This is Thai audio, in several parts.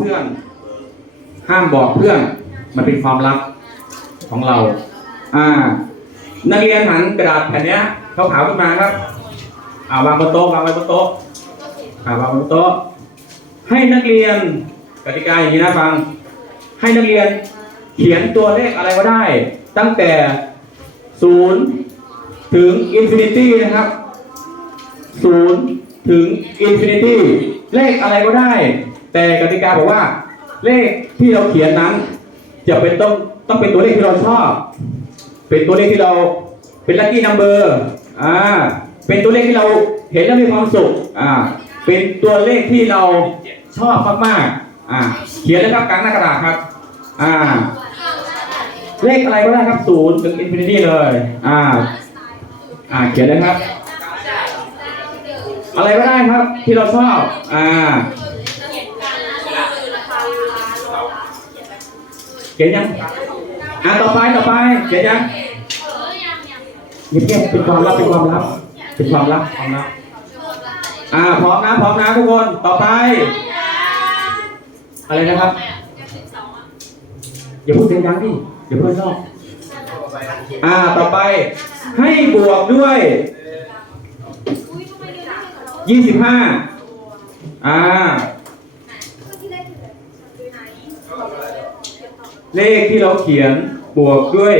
เพื่อน ห้ามบอกเพื่อน มันเป็นความลับของเรา อ่า นักเรียนหันกระดาษแผ่นนี้ยขาวขึ้นมาครับ อ่าวางบนโต๊ะวางไว้บนโต๊ะอ่าวางบนโต๊ะ ให้นักเรียนกติกาอย่างนี้นะฟัง ให้นักเรียนเขียนตัวเลขอะไรก็ได้ ตั้งแต่ศูนย์ถึงอินฟินิตี้นะครับศูนย์ถึงอินฟินิตี้เลขอะไรก็ได้ แต่กติกาบอกว่า เลขที่เราเขียนนั้น จะเป็นต้องต้องเป็นตัวเลขที่เราชอบ เป็นตัวเลขที่เราเป็นลัคกี้นัมเบอร์อ่าเป็นตัวเลขที่เราเห็นแล้วมีความสุขอ่าเป็นตัวเลขที่เราชอบมากๆอ่าเขียนเลยครับกลางหน้ากระดาษครับอ่าเลขอะไรก็ได้ครับศูนย์ถึงอินฟินิตี้เลยอ่าอ่าเขียนเลยครับ อะไรก็ได้ครับที่เราชอบอ่า เขียนยังอ่าต่อไปต่อไปเขียนยังเงียบๆเป็นความลับเป็นความลับเป็นความลับความลับอ่าพร้อมนะพร้อมนะทุกคนต่อไป อะไรนะครับอย่าพูดเสียงดังดิเดี๋ยวเพื่อนอบอ่าต่อไปให้บวกด้วยยี่สิบห้าอ่า เลขที่เราเขียนบวกด้วย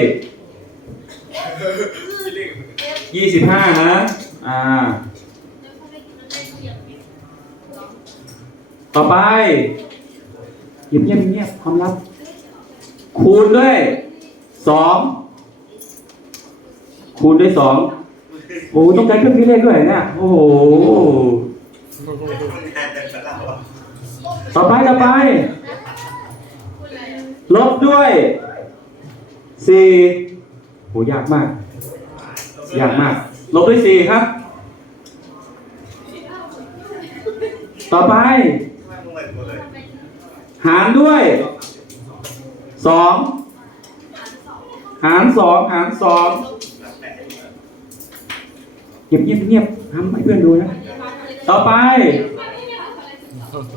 ยี่สิบห้านะ อ่า ต่อไปเงียบเงียบเงียบความลับ คูณด้วยสองคูณด้วยสองโอ้ต้องใช้เครื่องคิดเลขด้วยเนี่ย โอ้โห ต่อไป ต่อไป ลบด้วยสี่โหยากมาก ยากมาก ลบด้วยสี่ครับ ต่อไป หารด้วยสองหารสองหารสองเงียบเงียบเงียบทำให้เพื่อนดูนะ ต่อไป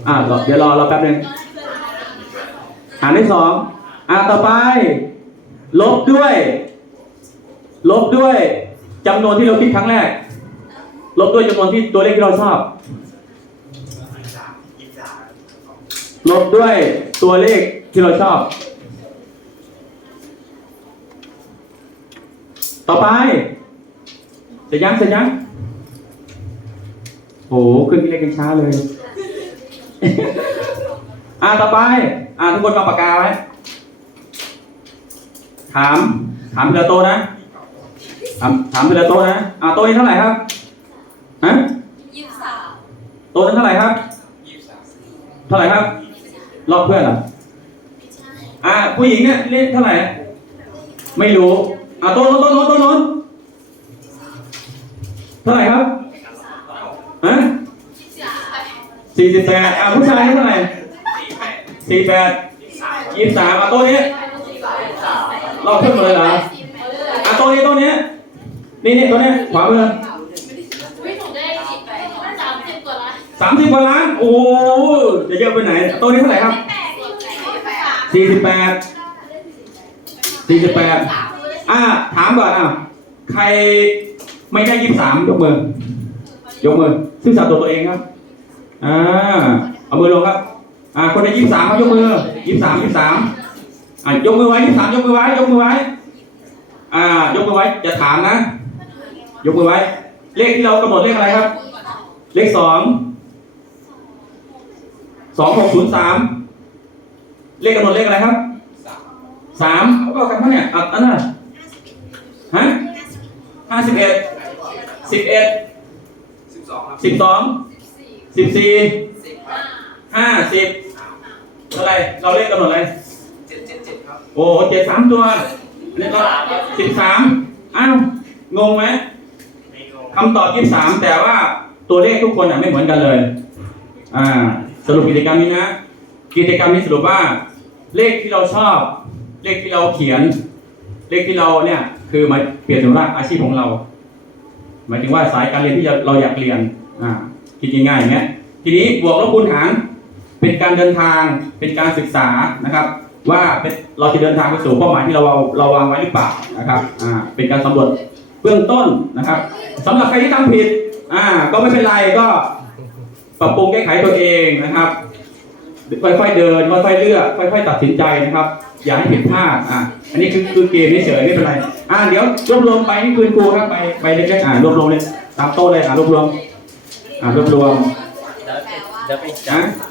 อ่าเดี๋ยวรอเรอแป๊บนึง หารด้วยสองอ่าต่อไป ลบด้วย ลบด้วยจำนวนที่เราคิดครั้งแรก ลบด้วยจำนวนที่ตัวเลขที่เราชอบ ลบด้วยตัวเลขที่เราชอบ ต่อไปเสร็จยังเสร็จยังโอ้โหขึ้นเลขกันช้าเลย อ่าต่อไป อ่าทุกคนเอาปากกาไว้ ถาม ถามเพื่อโตะนะ ถามถามเพื่อโตะนะ อ่าโตะนี้เท่าไหร่ครับ ฮะ ยี่สิบสามโตะนั้นเท่าไหร่ครับ เท่าไหร่ครับ รอบเพื่อนเหรออ่าผู้หญิงเนี่ยเล่นเท่าไหร่ ไม่รู้อ่าโตะโน้นโตะโน้นโตะโน้นเท่าไหร่ครับ ฮะสี่สิบแปดอ่าผู้ชายเท่าไหร่ สี่แปดยี่สิบสามอ่าโต๊ะนี้รอบเพื่อนหมดเลยเหรออ่าโต๊ะนี้โต๊ะนี้นี่นี่โต๊ะนี้ขวามือวิหนูได้สิบไปสามสิบกว่าล้านสามสิบกว่าล้าน โอ้โหจะเยอะไปไหนโต๊ะนี้เท่าไหร่ครับแปดสิบแปดสี่สิบแปดสี่สิบแปดอ่าถามก่อนอะใครไม่ได้ยี่สิบสามยกมือยกมือ ซึ่งสัตว์ตัวตัวเองครับ อ่า เอามือลงครับ อ่าคนได้ยี่สิบสามครับยกมือยี่สิบสามยี่สิบสามอ่ายกมือไว้ยี่สิบสามยกมือไว้ ยกมือไว้ อ่ายกมือไว้จะถามนะ ยกมือไว้ เลขที่เรากำหนดเลขอะไรครับ เลขสองสองหกศูนย์สามเลขกำหนดเลขอะไรครับสามเอาก็กันปะเนี่ยอะอันนั้นน่ะฮะห้าสิบเอ็ดสิบเอ็ดสิบสองครับสิบสองสิบสี่สิบครับห้าสิบเท่าไหรเราเลขกำหนดอะไรเจ็ดเจ็ดเจ็ดครับ โอ้เจ็ดสามตัวอันนี้เราสิบสามอ้าวงงไหมไม่งงคำตอบยี่สามแต่ว่าตัวเลขทุกคนอะไม่เหมือนกันเลย อ่า สรุปกิจกรรมนี้นะ กิจกรรมนี้สรุปว่า เลขที่เราชอบ เลขที่เราเขียน เลขที่เราเนี่ย คือหมายเปลี่ยนถึงว่าอาชีพของเรา หมายถึงว่าสายการเรียนที่เราอยากเรียน อ่าคิดง่ายๆอย่างเงี้ย ทีนี้บวกลบคูณหาร เป็นการเดินทางเป็นการศึกษานะครับ ว่าเป็นเราจะเดินทางไปสู่เป้าหมายที่เราเราเราวางไว้หรือเปล่านะครับอ่าเป็นการสำรวจเบื้องต้นนะครับสำหรับใครที่ทำผิดอ่าก็ไม่เป็นไรก็ปรับปรุงแก้ไขตัวเองนะครับ ค่อยๆเดินค่อยๆเลือกค่อยๆตัดสินใจนะครับ อย่าให้ผิดพลาดอะอันนี้คือคือเกมเฉยๆไม่เป็นไรอ่าเดี๋ยวรวบรวมไปนี่คืนครูครับไปไปเล็กๆอ่ารวบรวมเลยตามโต๊ะเลยอ่ารวบรวมอ่ารวบรวมเดี๋ยวไปจันะบ